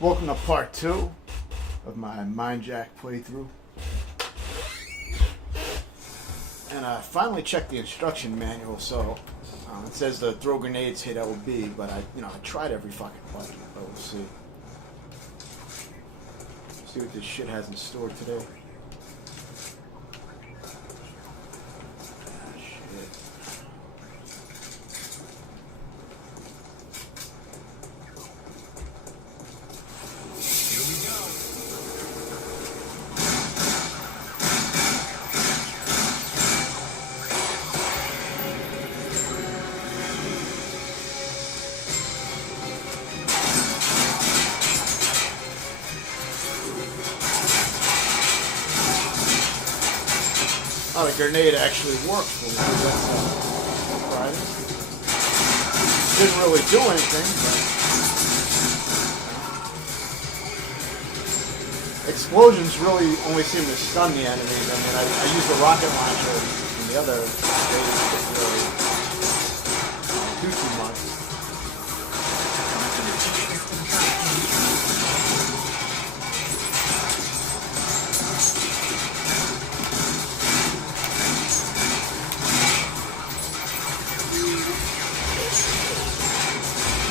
Welcome to part 2 of my Mindjack playthrough. And I finally checked the instruction manual, so it says the throw grenades hit LB, but I tried every fucking button, but we'll see. See what this shit has in store today. Oh, the grenade actually worked for me. That's surprising. Didn't really do anything, but explosions really only seem to stun the enemies. I mean, I used the rocket launcher, and the other grenades didn't really do too much.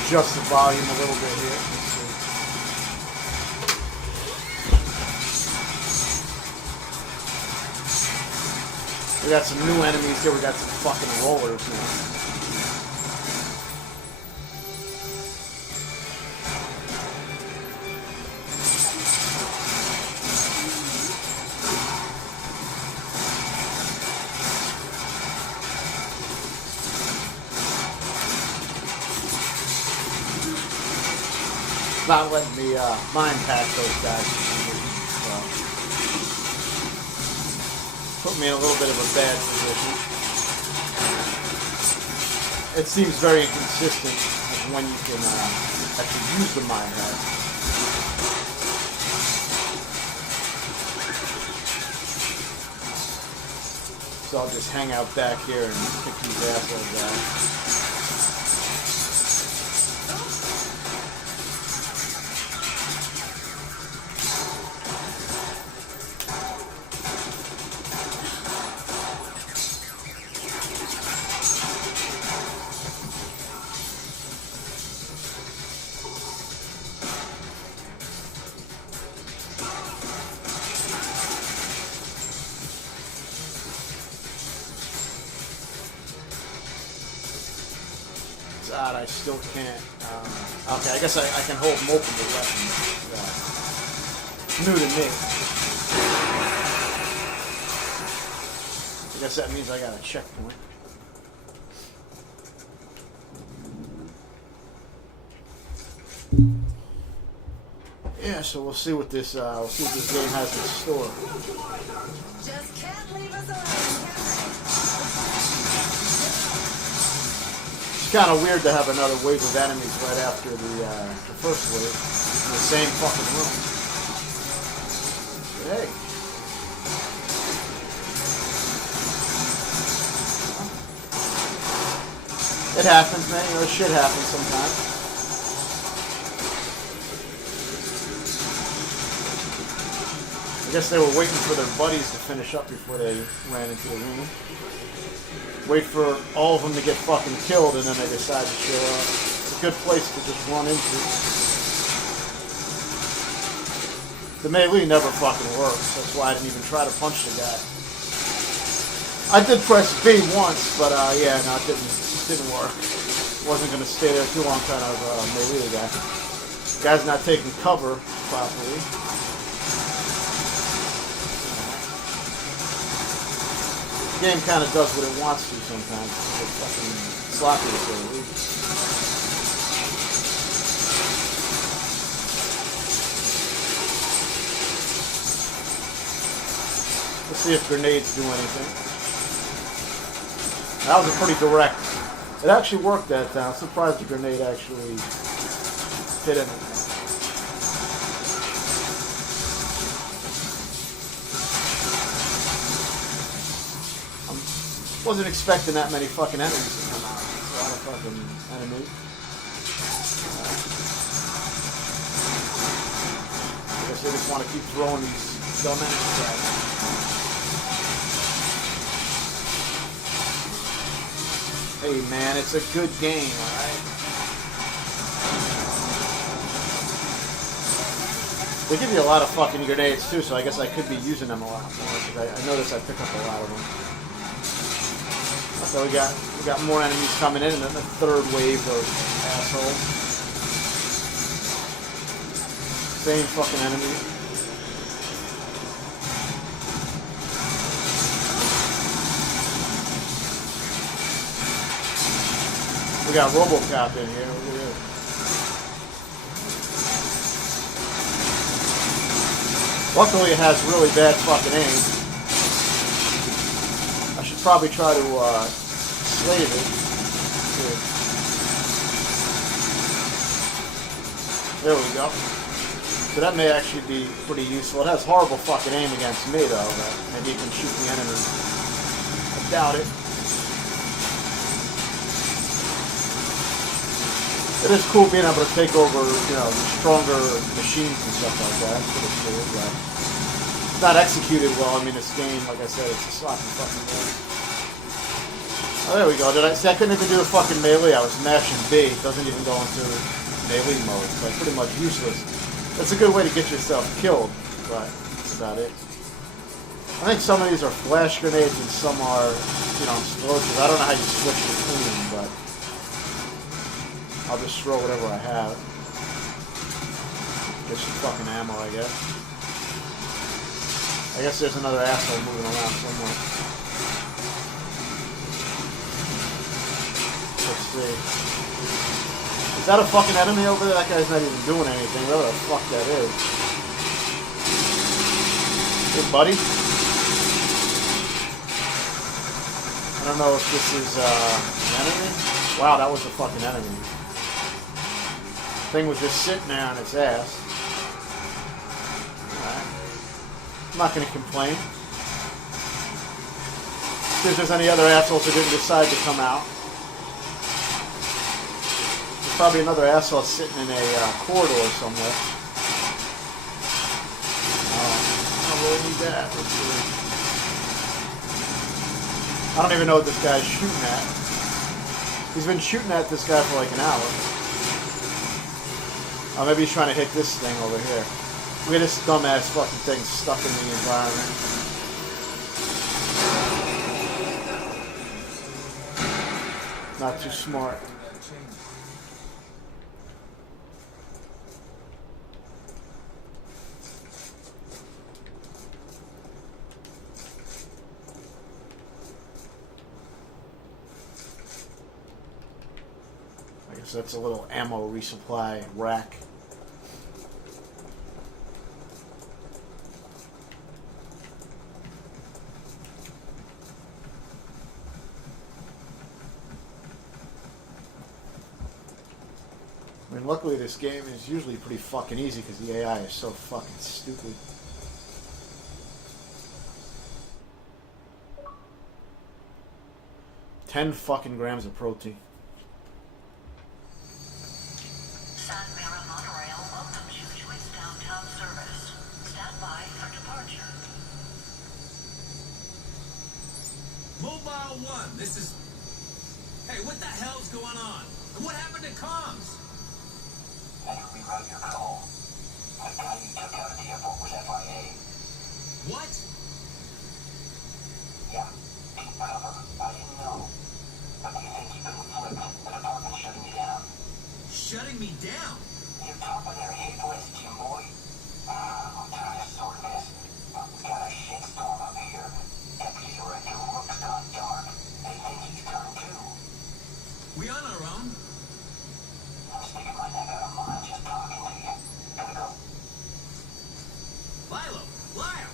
Adjust the volume a little bit here. We got some new enemies here. We got some fucking rollers now. Not letting me mind pack those guys. So, put me in a little bit of a bad position. It seems very inconsistent of when you can actually use the mind pack. So I'll just hang out back here and pick these assholes out. Odd, I still can't. Okay, I guess I can hold multiple weapons. New to me. I guess that means I got a checkpoint. Yeah, so we'll see what this game has in store. Just can't leave us alone. It's kind of weird to have another wave of enemies right after the first wave in the same fucking room. But hey. It happens, man. Shit happens sometimes. I guess they were waiting for their buddies to finish up before they ran into the room. Wait for all of them to get fucking killed, and then they decide to show up. It's a good place to just run into. The melee never fucking works. That's why I didn't even try to punch the guy. I did press B once, but yeah, no, it didn't work. Wasn't gonna stay there too long trying to melee the guy. The guy's not taking cover properly. The game kind of does what it wants to sometimes. It's fucking sloppy to say the least. Let's see if grenades do anything. That was a pretty direct. It actually worked that time. I'm surprised the grenade actually hit anything. Wasn't expecting that many fucking enemies to come out. It's a lot of fucking enemies. they just want to keep throwing these dumb enemies at me. Hey man, it's a good game, alright? They give you a lot of fucking grenades too, so I guess I could be using them a lot more, because I notice I pick up a lot of them. So we got more enemies coming in, and then the third wave of assholes. Same fucking enemy. We got RoboCop in here. Look at this. Luckily, it has really bad fucking aim. I should probably try to slave it. Here. There we go. So that may actually be pretty useful. It has horrible fucking aim against me, though. But maybe you can shoot the enemy. I doubt it. It is cool being able to take over, you know, stronger machines and stuff like that. It's pretty cool, but it's not executed well. I mean, this game, like I said, it's a sloppy fucking game. Oh, there we go. See, I couldn't even do a fucking melee. I was mashing B. It doesn't even go into melee mode. It's like pretty much useless. That's a good way to get yourself killed, but that's about it. I think some of these are flash grenades and some are, you know, explosives. I don't know how you switch between them, but I'll just throw whatever I have. Get some fucking ammo, I guess. I guess there's another asshole moving around somewhere. Let's see. Is that a fucking enemy over there? That guy's not even doing anything. Whatever the fuck that is. Hey, buddy. I don't know if this is an enemy. Wow, that was a fucking enemy. Thing was just sitting there on its ass. Alright. I'm not going to complain. See if there's any other assholes who didn't decide to come out. There's probably another asshole sitting in a corridor somewhere. I don't really need that. Let's see. I don't even know what this guy's shooting at. He's been shooting at this guy for like an hour. Oh, maybe he's trying to hit this thing over here. Look at this dumbass fucking thing stuck in the environment. Not too smart. I guess that's a little ammo resupply rack. I mean, luckily this game is usually pretty fucking easy because the AI is so fucking stupid. $10 fucking grams of protein. Mobile 1, this is... Hey, what the hell's going on? And what happened to comms? Had to reroute your call. The guy you took out at the airport was FIA. What? Yeah, deep cover. I didn't know. But do you think you've been flipped? The department's shutting you down. Shutting me down? You're top of their hit list, you boy. I'm trying to sort this. We got a shitstorm up here. Deputy Director Rook's gone dark. They think he's turned too. We on our own? I'm sticking my neck out of mine just talking to you. Gotta go. Lilo! Lyle!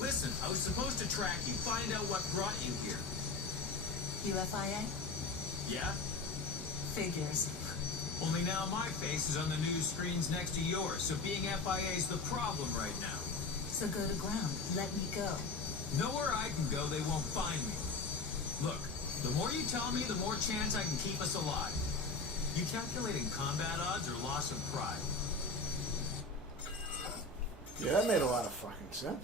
Listen, I was supposed to track you, find out what brought you here. UFIA? Yeah? Figures. Only now my face is on the news screens next to yours, so being FIA's the problem right now. So go to ground. Let me go. Nowhere I can go, they won't find me. Look, the more you tell me, the more chance I can keep us alive. You calculating combat odds or loss of pride? Yeah, that made a lot of fucking sense.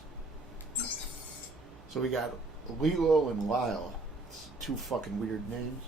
So we got Lilo and Lyle. It's two fucking weird names.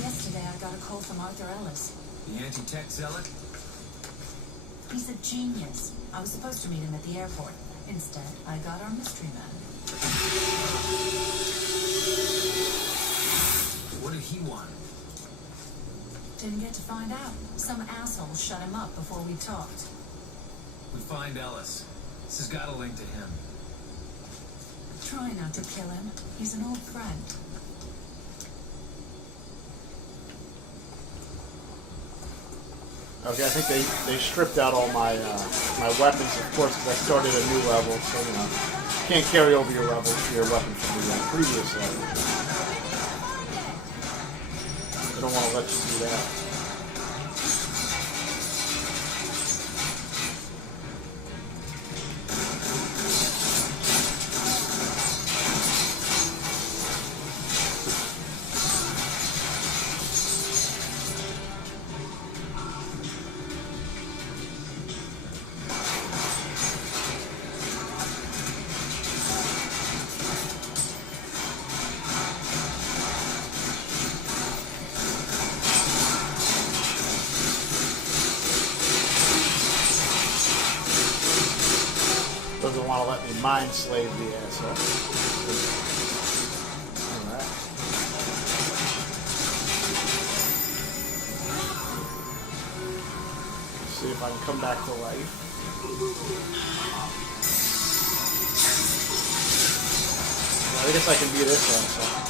Yesterday I got a call from Arthur Ellis. The anti-tech zealot? He's a genius. I was supposed to meet him at the airport. Instead, I got our mystery man. What did he want? Didn't get to find out. Some asshole shut him up before we talked. We find Ellis. This has got a link to him. Try not to kill him. He's an old friend. Okay, I think they stripped out all my my weapons, of course, because I started a new level, so you know, you can't carry over your weapon from the previous level. They don't want to let you do that. Doesn't want to let me mind slave the asshole. Alright. See if I can come back to life. Well, I guess I can be this asshole.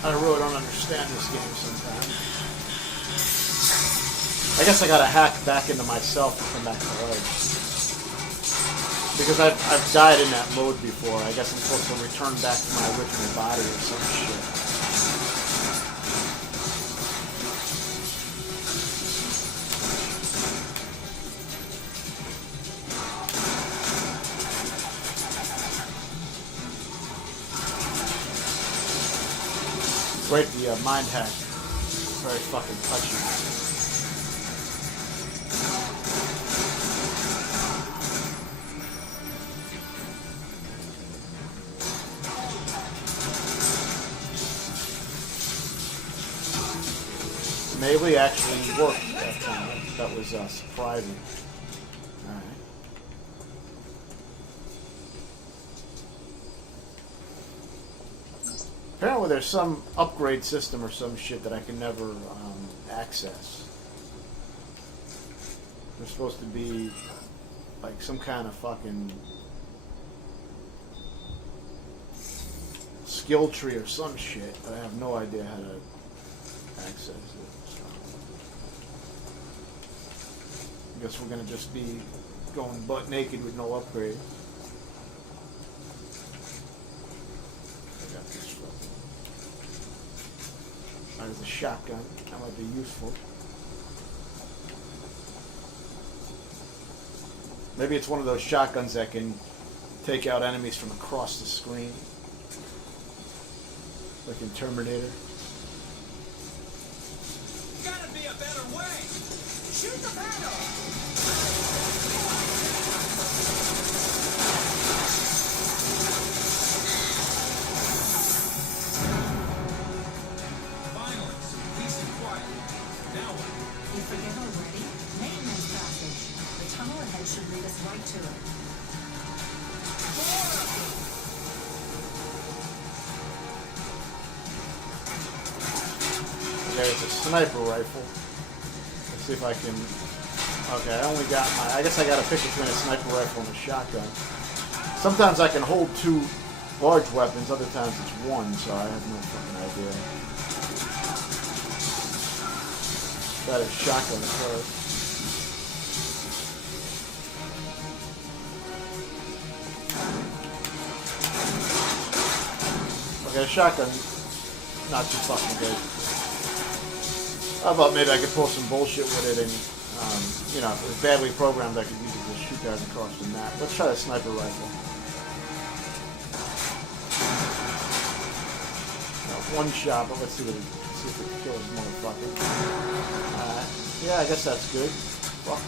I really don't understand this game sometimes. I guess I gotta hack back into myself to come back to life. Because I've died in that mode before. I guess I'm supposed to return back to my original body or some shit. Right, the mind hack. Very fucking touchy. Melee actually worked that time. That was surprising. Alright. Apparently there's some upgrade system or some shit that I can never access. There's supposed to be like some kind of fucking skill tree or some shit, but I have no idea how to access it. So I guess we're gonna just be going butt naked with no upgrade. There's a shotgun. That might be useful. Maybe it's one of those shotguns that can take out enemies from across the screen. Like in Terminator. Gotta be a better way! Shoot the panel! You forget already? Maintenance passage. The tunnel ahead should right to it. There's a sniper rifle. Let's see if I can... Okay, I only got my... I guess I gotta pick between a sniper rifle and a shotgun. Sometimes I can hold two large weapons, other times it's one, so I have no fucking idea. That is shotgun first. Okay, shotgun, not too fucking good. I thought maybe I could pull some bullshit with it and, you know, if it was badly programmed, I could use it to shoot guys across the map. Let's try the sniper rifle. One shot, but let's see what see if it can kill this motherfucker. Yeah, I guess that's good. Fuck.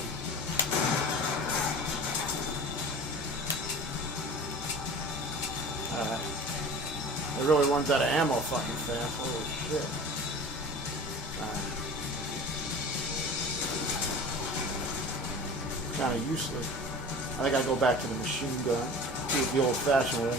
It really runs out of ammo fucking fast. Holy shit. Kind of useless. I think I go back to the machine gun. Do it the old-fashioned way.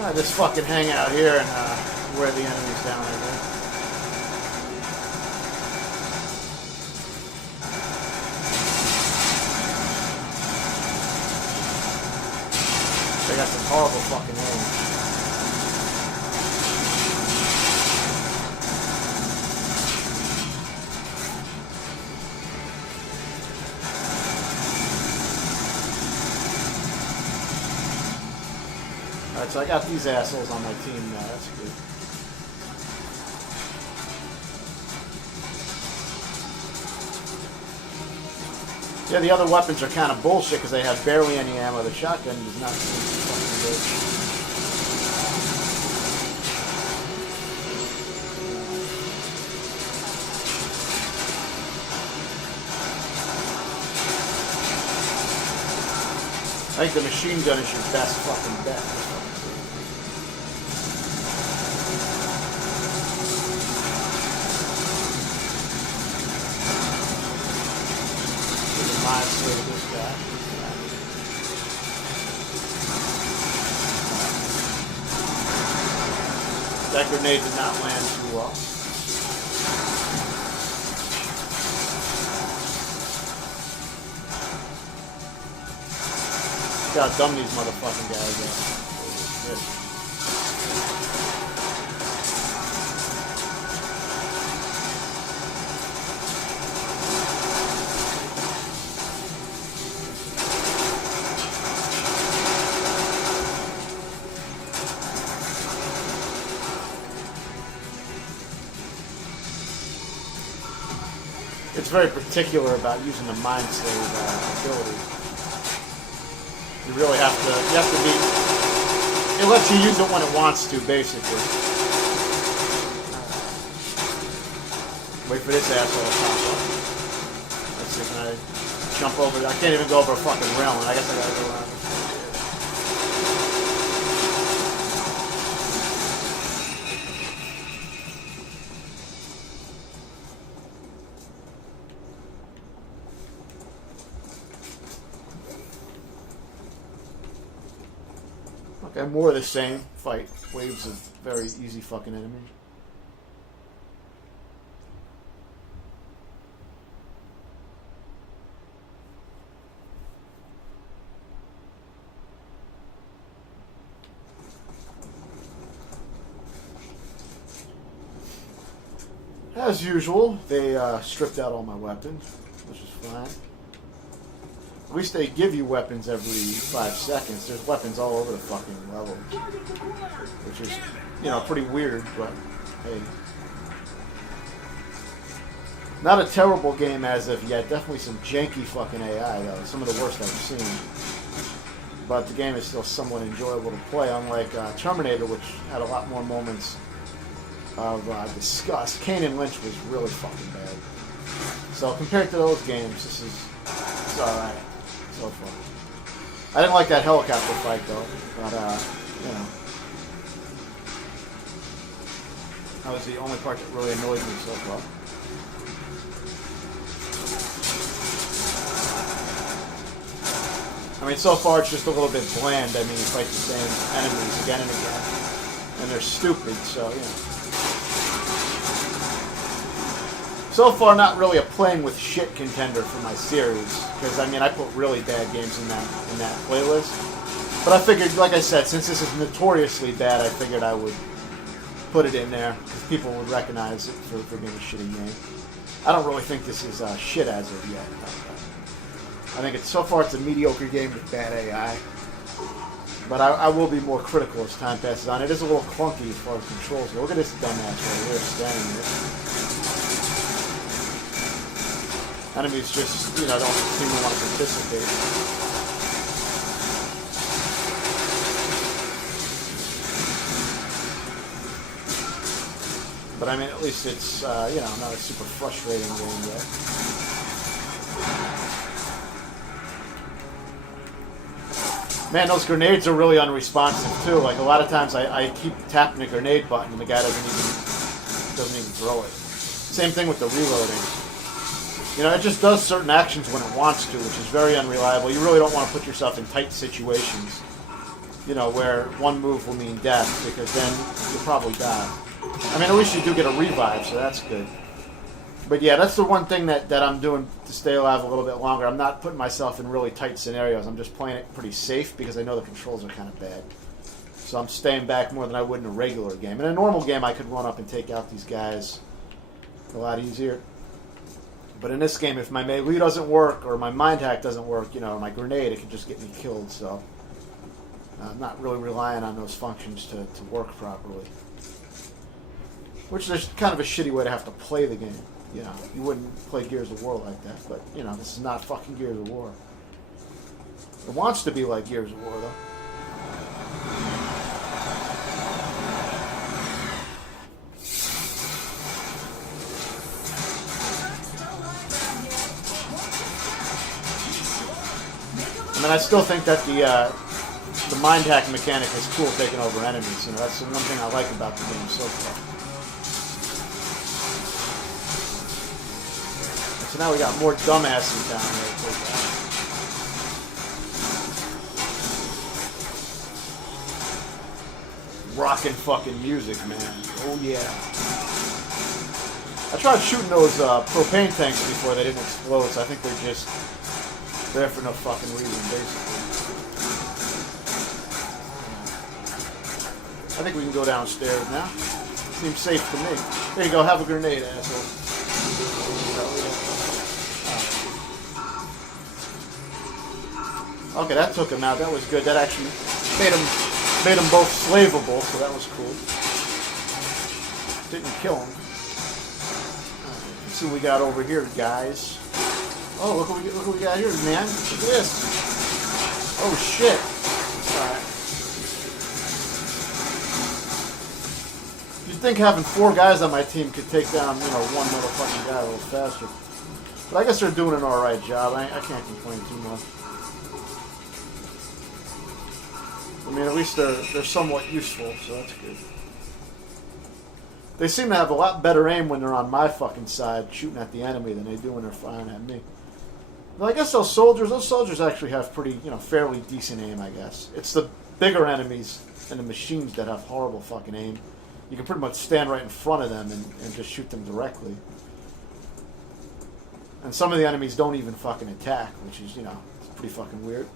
I just fucking hang out here and wear the enemies down, I think. They got some horrible fucking names. Alright, so I got these assholes on my team now. That's good. Yeah, the other weapons are kind of bullshit because they have barely any ammo. The shotgun does not seem fucking good. I think the machine gun is your best fucking bet. This guy. That grenade did not land too well. Look how dumb these motherfucking guys are. Shit. It's very particular about using the Mind Slave ability. You really have to be, it lets you use it when it wants to, basically. Wait for this asshole to pop up. Let's see, can I jump over? I can't even go over a fucking railing. I guess I gotta go around. Okay, more of the same. Fight waves of very easy fucking enemies. As usual, they stripped out all my weapons, which is fine. At least they give you weapons every 5 seconds. There's weapons all over the fucking level. Which is, you know, pretty weird, but hey. Not a terrible game as of yet. Definitely some janky fucking AI, though. Some of the worst I've seen. But the game is still somewhat enjoyable to play, unlike Terminator, which had a lot more moments of disgust. Kane and Lynch was really fucking bad. So compared to those games, this is alright. so far. I didn't like that helicopter fight though, but you know, that was the only part that really annoyed me so far. I mean, so far it's just a little bit bland. I mean, you fight the same enemies again and again, and they're stupid, so, you know. So far, not really a playing with shit contender for my series, because, I mean, I put really bad games in that playlist. But I figured, like I said, since this is notoriously bad, I figured I would put it in there, because people would recognize it for being a shitty game. I don't really think this is shit as of yet. I think so far it's a mediocre game with bad AI. But I will be more critical as time passes on. It is a little clunky as far as controls go. Look at this dumbass right here standing here. Enemies just, you know, don't seem to want to participate. But I mean, at least it's, you know, not a super frustrating game yet. Man, those grenades are really unresponsive too. Like a lot of times, I keep tapping the grenade button, and the guy doesn't even throw it. Same thing with the reloading. You know, it just does certain actions when it wants to, which is very unreliable. You really don't want to put yourself in tight situations, you know, where one move will mean death, because then you'll probably die. I mean, at least you do get a revive, so that's good. But yeah, that's the one thing that I'm doing to stay alive a little bit longer. I'm not putting myself in really tight scenarios. I'm just playing it pretty safe because I know the controls are kind of bad. So I'm staying back more than I would in a regular game. In a normal game, I could run up and take out these guys a lot easier. But in this game, if my melee doesn't work or my Mindjack doesn't work, you know, or my grenade, it can just get me killed. So I'm not really relying on those functions to work properly. Which is kind of a shitty way to have to play the game. You know, you wouldn't play Gears of War like that, but, you know, this is not fucking Gears of War. It wants to be like Gears of War, though. I mean, I still think that the Mindjack mechanic is cool, taking over enemies. You know, that's the one thing I like about the game so far. So now we got more dumbasses down there. Rockin' fucking music, man. Oh yeah. I tried shooting those propane tanks before, they didn't explode, so I think they're just there for no fucking reason, basically. I think we can go downstairs now. Seems safe to me. There you go, have a grenade, asshole. Okay, that took him out. That was good. That actually made them both slaveable, so that was cool. Didn't kill him. Let's see what we got over here, guys. Oh, look what we got here, man. Look at this. Oh shit. Alright. You'd think having 4 guys on my team could take down, you know, one motherfucking guy a little faster. But I guess they're doing an alright job. I can't complain too much. I mean, at least they're somewhat useful, so that's good. They seem to have a lot better aim when they're on my fucking side, shooting at the enemy, than they do when they're firing at me. Well, I guess those soldiers actually have pretty, you know, fairly decent aim, I guess. It's the bigger enemies and the machines that have horrible fucking aim. You can pretty much stand right in front of them and just shoot them directly. And some of the enemies don't even fucking attack, which is, you know, it's pretty fucking weird.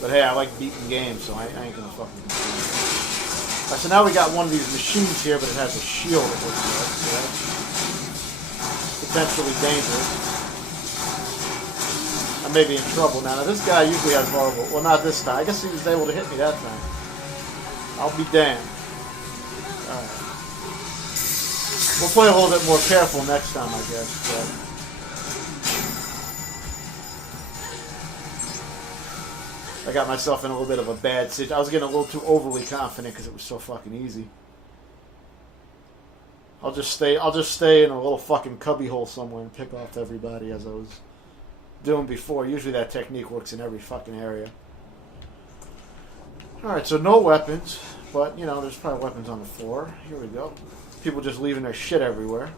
But hey, I like beating games, so I ain't gonna fucking complain. Alright, so now we got one of these machines here, but it has a shield that looks like, so that's potentially dangerous. I may be in trouble now. Now this guy usually has horrible, well, not this time. I guess he was able to hit me that time. I'll be damned. Alright. We'll play a little bit more careful next time, I guess. But I got myself in a little bit of a bad situation. I was getting a little too overly confident because it was so fucking easy. I'll just stay in a little fucking cubbyhole somewhere and pick off everybody as I was doing before. Usually that technique works in every fucking area. Alright, so no weapons, but, you know, there's probably weapons on the floor. Here we go. People just leaving their shit everywhere.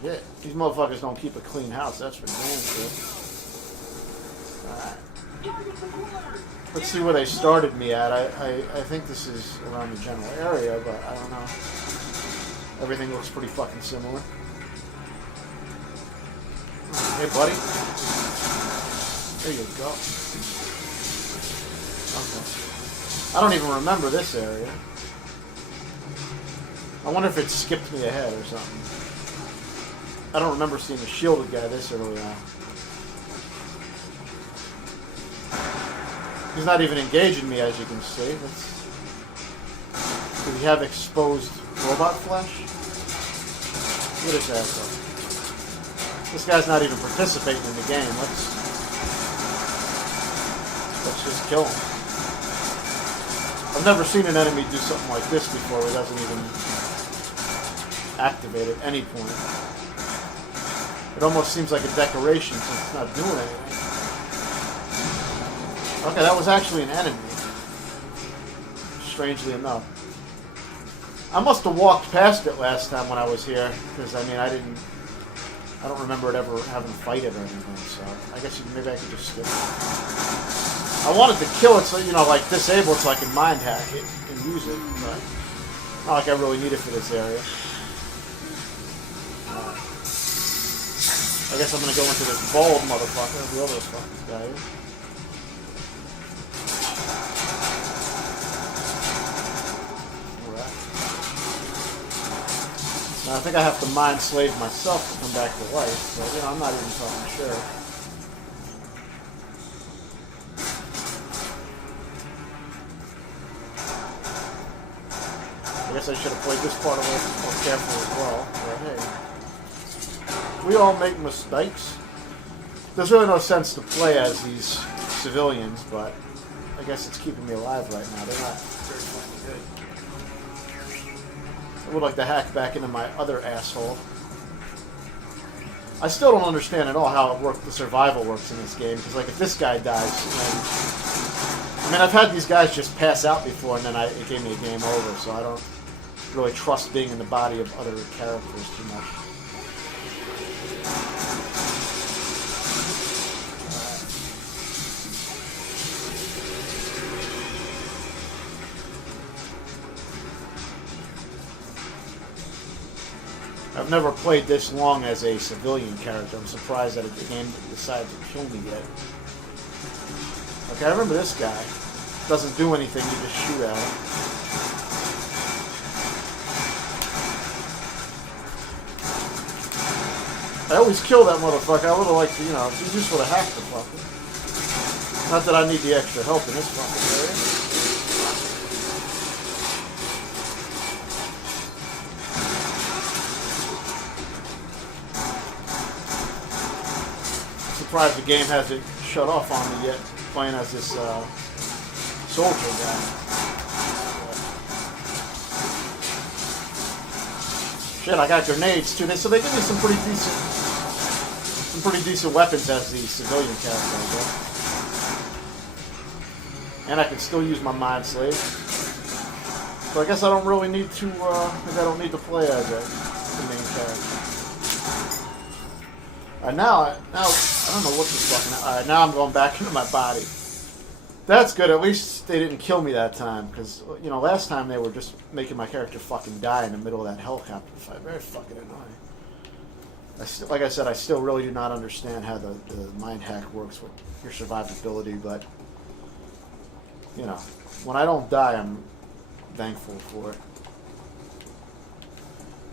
Shit. These motherfuckers don't keep a clean house, that's for damn sure. Alright. Let's see where they started me at. I think this is around the general area, but I don't know. Everything looks pretty fucking similar. Hey, buddy. There you go. Okay. I don't even remember this area. I wonder if it skipped me ahead or something. I don't remember seeing a shielded guy this early on. He's not even engaging me, as you can see. Does he have exposed robot flesh? Look at this asshole. This guy's not even participating in the game. Let's just kill him. I've never seen an enemy do something like this before where he doesn't even activate at any point. It almost seems like a decoration since it's not doing anything. Okay, that was actually an enemy. Strangely enough. I must have walked past it last time when I was here, because, I mean, I don't remember it ever having to fight it or anything, so I guess maybe I could just skip it. I wanted to kill it so, you know, like, disable it so I can mind hack it and use it, but not like I really need it for this area. I guess I'm gonna go into this bald motherfucker, whoever the fuck this guy is. Alright. Now I think I have to mind slave myself to come back to life, but, you know, I'm not even fucking sure. I guess I should have played this part a little more carefully as well, but hey. We all make mistakes. There's really no sense to play as these civilians, but I guess it's keeping me alive right now. They're not very fucking good. I would like to hack back into my other asshole. I still don't understand at all how the survival works in this game, because like if this guy dies, I mean I've had these guys just pass out before and then it gave me a game over, so I don't really trust being in the body of other characters too much. I've never played this long as a civilian character. I'm surprised that the game decided to kill me yet. Okay, I remember this guy. Doesn't do anything, you just shoot at him. I always kill that motherfucker. I would've liked to, you know, you just would've hacked the fucker. Not that I need the extra help in this fucking area. Surprised the game hasn't shut off on me yet, playing as this soldier guy. Shit, I got grenades too. So they give me some pretty decent weapons as the civilian character, I guess. And I can still use my mind slave. So I guess I don't really need to. I don't need to play as the main character. Now I don't know what this fucking. Alright, now I'm going back into my body. That's good. At least they didn't kill me that time, because you know last time they were just making my character fucking die in the middle of that helicopter fight. Very fucking annoying. Like I said, I still really do not understand how the mind hack works with your survivability, but you know, when I don't die, I'm thankful for it.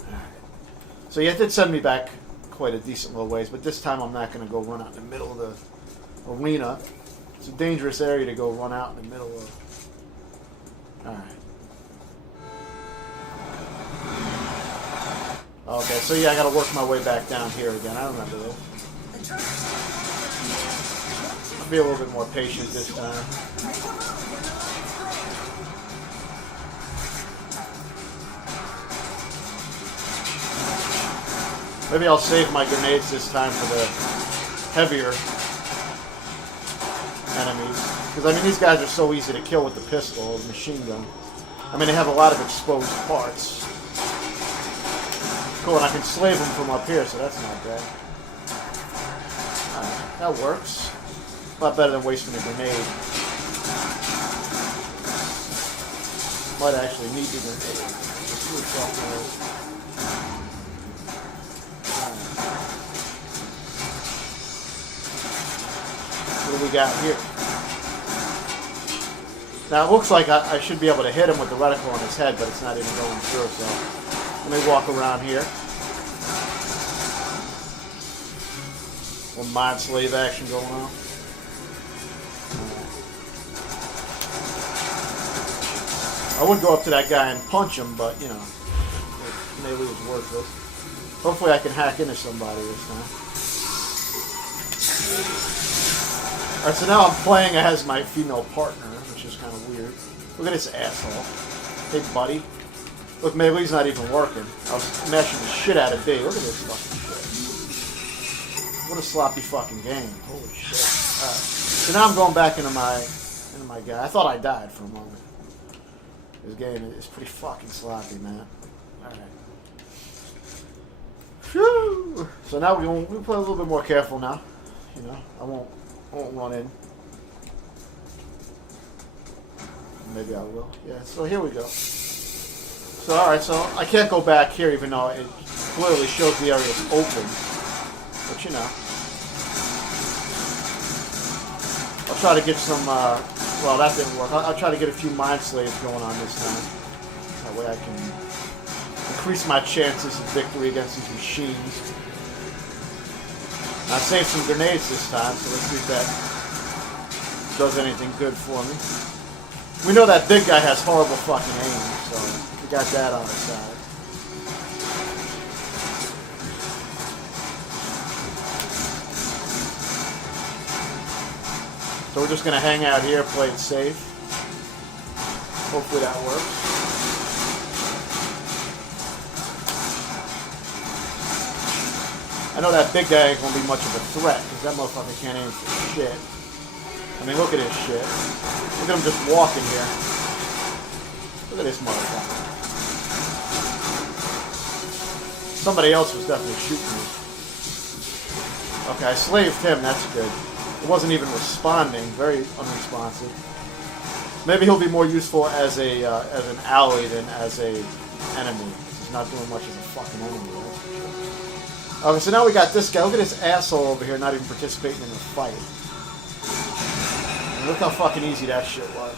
Alright. So yeah, it did send me back quite a decent little ways, but this time I'm not going to go run out in the middle of the arena. It's a dangerous area to go run out in the middle of. Alright. Okay, so yeah, I gotta work my way back down here again. I remember this. I'll be a little bit more patient this time. Maybe I'll save my grenades this time for the heavier enemies. Because, I mean, these guys are so easy to kill with the pistol or the machine gun. I mean, they have a lot of exposed parts. Cool, and I can slave them from up here, so that's not bad. Alright, that works. A lot better than wasting a grenade. Might actually need the grenade. Let's see what's up there. What do we got here? Now it looks like I should be able to hit him with the reticle on his head, but it's not even going through, so let me walk around here. A little mind slave action going on. I would go up to that guy and punch him, but, you know, maybe it was worthless. Hopefully I can hack into somebody this time. Alright, so now I'm playing as my female partner, which is kind of weird. Look at this asshole. Hey, buddy. Look, Melee's not even working. I was smashing the shit out of B. Look at this fucking shit. What a sloppy fucking game. Holy shit. Alright. So now I'm going back into my guy. I thought I died for a moment. This game is pretty fucking sloppy, man. Alright. Phew! So now we'll play a little bit more careful now. You know, I won't run in. Maybe I will. Yeah, so here we go. So, alright, so I can't go back here even though it clearly shows the area is open. But, you know. I'll try to get some, well, that didn't work. I'll try to get a few mind slaves going on this time. That way I can increase my chances of victory against these machines. I saved some grenades this time, so let's see if that does anything good for me. We know that big guy has horrible fucking aim, so we got that on our side. So we're just going to hang out here, play it safe. Hopefully that works. I know that big guy ain't going to be much of a threat, because that motherfucker can't aim for shit. I mean, look at this shit. Look at him just walking here. Look at this motherfucker. Somebody else was definitely shooting me. Okay, I slaved him, that's good. It wasn't even responding, very unresponsive. Maybe he'll be more useful as a as an ally than as a enemy. He's not doing much as a fucking enemy, that's for sure. Okay, so now we got this guy. Look at this asshole over here not even participating in the fight. And look how fucking easy that shit was.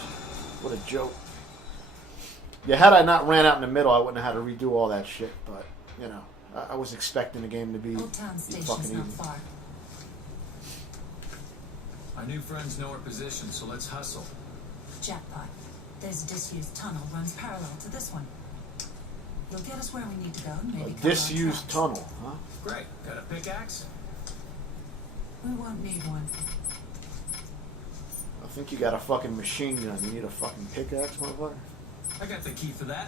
What a joke. Yeah, had I not ran out in the middle, I wouldn't have had to redo all that shit, but, you know, I was expecting the game to be fucking easy. Far. Our new friends know our position, so let's hustle. Jackpot. There's a disused tunnel runs parallel to this one. You'll get us where we need to go and maybe A disused tunnel, huh? Great. Got a pickaxe? We won't need one. I think you got a fucking machine gun. You need a fucking pickaxe, motherfucker? I got the key for that.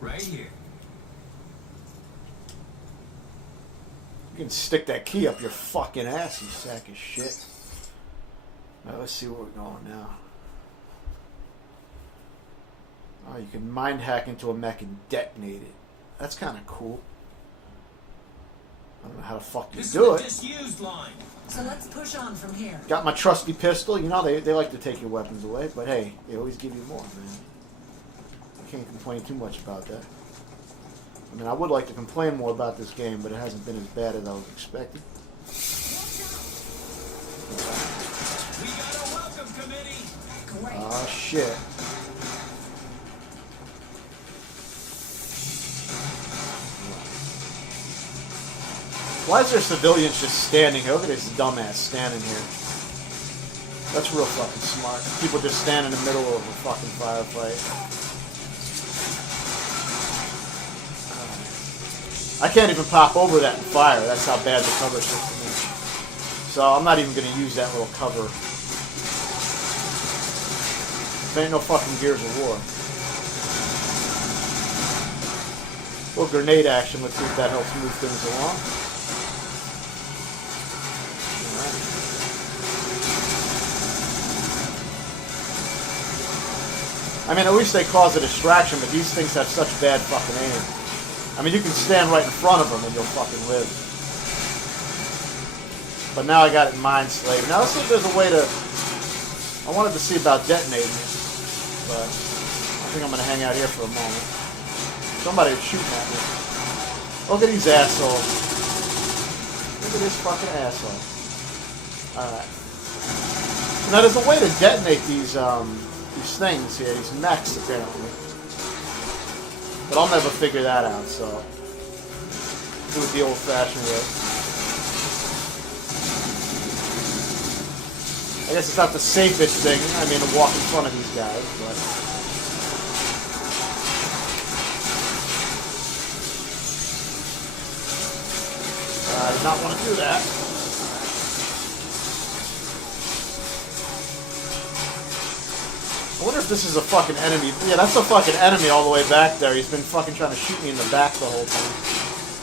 Right here. You can stick that key up your fucking ass, you sack of shit. Now let's see where we're going now. Oh, you can mind hack into a mech and detonate it. That's kind of cool. I don't know how the fuck you do it. Disused line. So let's push on from here. Got my trusty pistol. You know, they like to take your weapons away, but hey, they always give you more, man. I can't complain too much about that. I mean, I would like to complain more about this game, but it hasn't been as bad as I was expecting. We got a welcome committee. Great. Oh, shit. Why is there civilians just standing here? Look at this dumbass standing here. That's real fucking smart. People just stand in the middle of a fucking firefight. I can't even pop over that and fire. That's how bad the cover system is. So I'm not even going to use that little cover. There ain't no fucking Gears of War. little grenade action. Let's see if that helps move things along. I mean, at least they cause a distraction, but these things have such bad fucking aim. I mean, you can stand right in front of them and you'll fucking live. But now I got it Mind Slave. Now let's see if there's a way to... I wanted to see about detonating it, but I think I'm going to hang out here for a moment. Somebody is shooting at me. Look at these assholes. Look at this fucking asshole. Alright. Now there's a way to detonate these things here, these mechs apparently. But I'll never figure that out, so do it the old-fashioned way. I guess it's not the safest thing, I mean, to walk in front of these guys, but... I did not want to do that. I wonder if this is a fucking enemy. Yeah, that's a fucking enemy all the way back there. He's been fucking trying to shoot me in the back the whole time.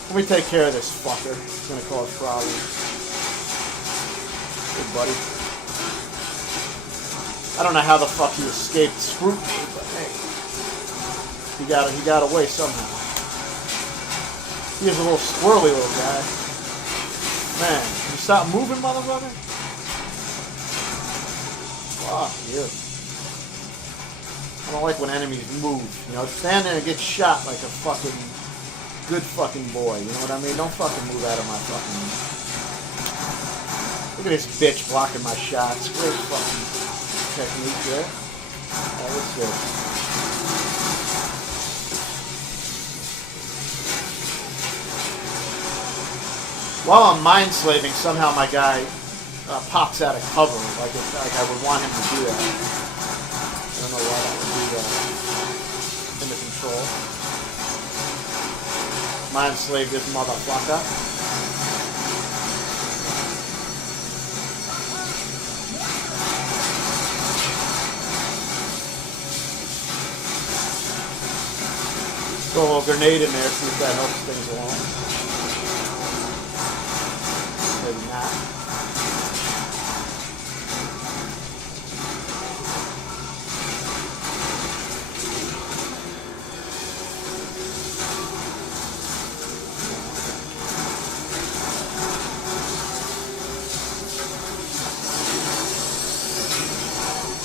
Let me take care of this fucker. It's gonna cause problems. Good buddy. I don't know how the fuck he escaped scrutiny, but hey. He got away somehow. He is a little squirrely little guy. Man, can you stop moving, motherfucker? Fuck you. I don't like when enemies move. You know, stand there and get shot like a fucking good fucking boy. You know what I mean? Don't fucking move out of my fucking... Look at this bitch blocking my shots. Great fucking technique there. That was good. While I'm mind slaving, somehow my guy pops out of cover. Like I would want him to do that. I don't know why that would be in the control. Mind slave this motherfucker. Throw a little grenade in there, see if that helps things along. Maybe not.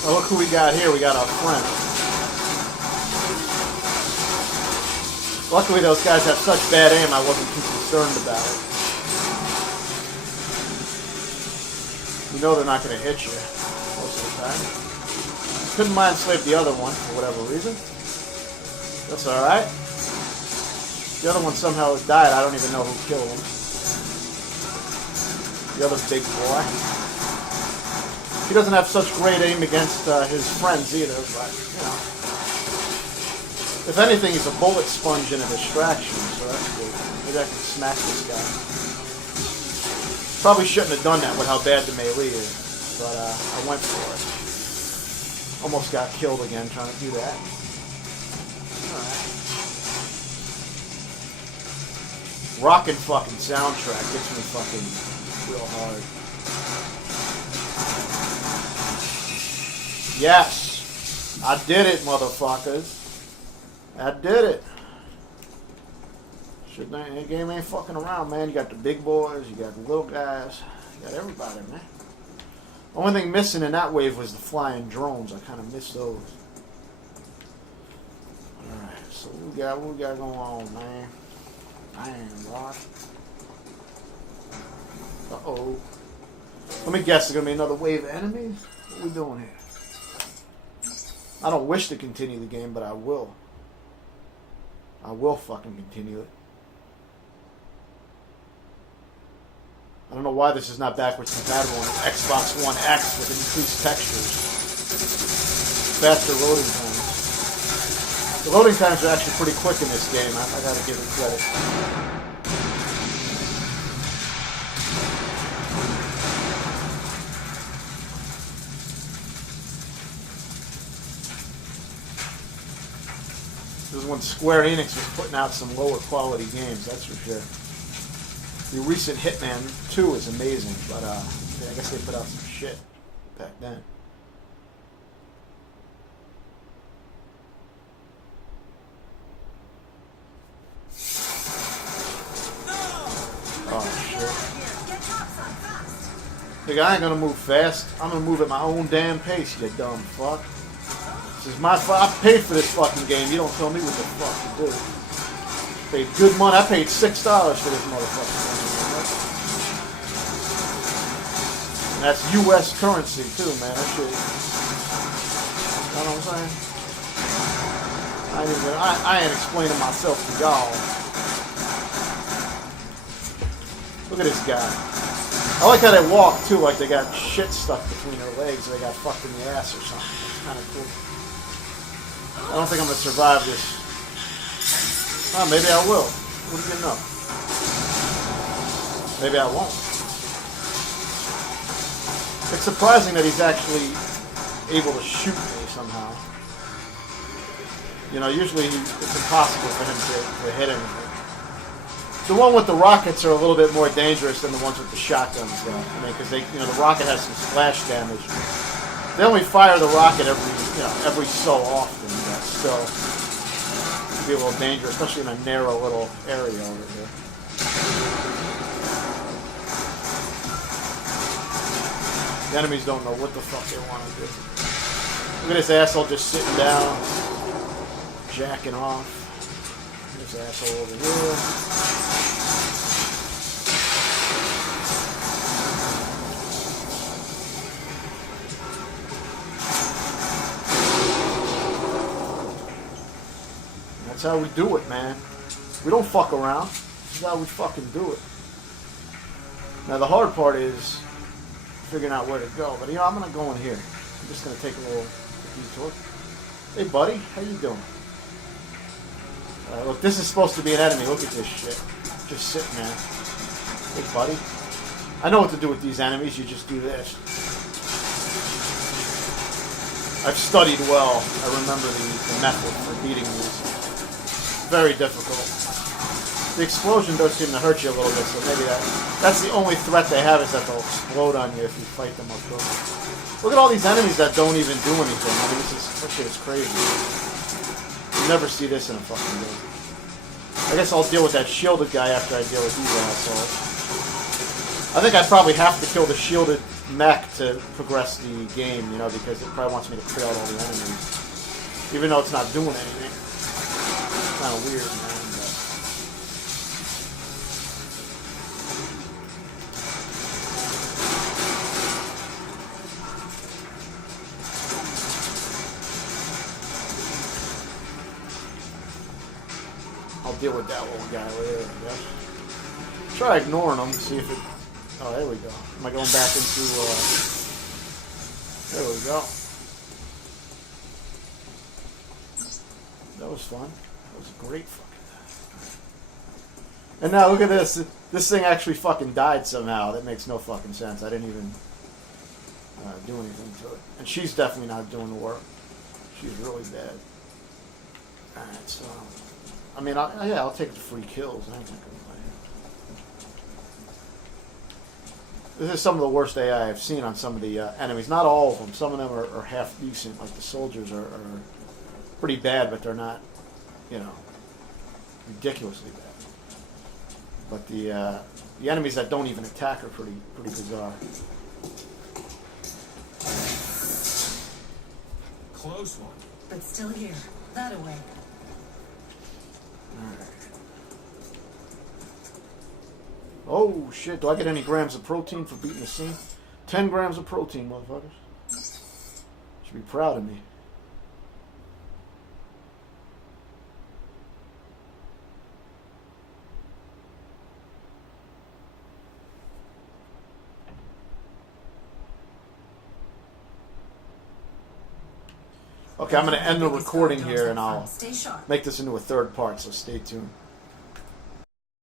Oh, look who we got here. We got our friend. Luckily, those guys have such bad aim, I wasn't too concerned about it. You know they're not going to hit you most of the time. Couldn't mind slave the other one for whatever reason. That's alright. The other one somehow died. I don't even know who killed him. The other big boy. He doesn't have such great aim against his friends either, but, you know. If anything, he's a bullet sponge and a distraction, so that's good. Maybe I can smack this guy. Probably shouldn't have done that with how bad the melee is, but I went for it. Almost got killed again trying to do that. Alright. Rockin' fucking soundtrack gets me fucking real hard. Yes! I did it, motherfuckers. I did it. The game ain't fucking around, man. You got the big boys, you got the little guys, you got everybody, man. The only thing missing in that wave was the flying drones. I kind of missed those. Alright, so what we got going on, man? Damn, rock. Uh-oh. Let me guess, there's going to be another wave of enemies? What are we doing here? I don't wish to continue the game, but I will. I will fucking continue it. I don't know why this is not backwards compatible on Xbox One X with increased textures. Faster loading times. The loading times are actually pretty quick in this game. I gotta give it credit. This is when Square Enix was putting out some lower quality games, that's for sure. The recent Hitman 2 is amazing, but I guess they put out some shit back then. Oh shit. Nigga, I ain't gonna move fast. I'm gonna move at my own damn pace, you dumb fuck. This is my fault. I paid for this fucking game. You don't tell me what the fuck to do. Paid good money. I paid $6 for this motherfucking game. And that's U.S. currency too, man. That shit. You know what I'm saying? I ain't explaining myself to y'all. Look at this guy. I like how they walk too, like they got shit stuck between their legs, or they got fucked in the ass or something. It's kind of cool. I don't think I'm gonna survive this. Oh, maybe I will. What do you know? Maybe I won't. It's surprising that he's actually able to shoot me somehow. You know, usually it's impossible for him to hit anything. The one with the rockets are a little bit more dangerous than the ones with the shotguns, though. I mean, because the rocket has some splash damage. They only fire the rocket every so often, but still, it'd be a little dangerous, especially in a narrow little area over here. The enemies don't know what the fuck they want to do. Look at this asshole just sitting down, jacking off. This asshole over here. That's how we do it, man. We don't fuck around. This is how we fucking do it. Now the hard part is figuring out where to go. But I'm gonna go in here. I'm just gonna take a little detour. Hey buddy, how you doing? Look, this is supposed to be an enemy. Look at this shit. Just sitting there. Hey buddy. I know what to do with these enemies. You just do this. I've studied well. I remember the method for beating these. Very difficult. The explosion does seem to hurt you a little bit, so maybe that's the only threat they have, is that they'll explode on you if you fight them up close. Look at all these enemies that don't even do anything. I mean, this shit is crazy. You never see this in a fucking game. I guess I'll deal with that shielded guy after I deal with these assholes. I think I probably have to kill the shielded mech to progress the game, because it probably wants me to clear out all the enemies. Even though it's not doing anything. It's kind of weird, man. I'll deal with that little guy later, I guess. Try ignoring him, see if it... Oh, there we go. Am I going back into... There we go. That was fun. That was a great fucking time. And now look at this. This thing actually fucking died somehow. That makes no fucking sense. I didn't even do anything to it. And she's definitely not doing the work. She's really bad. Alright, so... I mean, I'll take the free kills. I ain't gonna complain. This is some of the worst AI I've seen on some of the enemies. Not all of them. Some of them are half decent. Like the soldiers are pretty bad, but they're not, ridiculously bad. But the enemies that don't even attack are pretty bizarre. Close one. But still here. That away. Alright. Oh shit, do I get any grams of protein for beating the scene? 10 grams of protein, motherfuckers. Should be proud of me. Okay, I'm going to end the recording here and I'll make this into a third part, so stay tuned.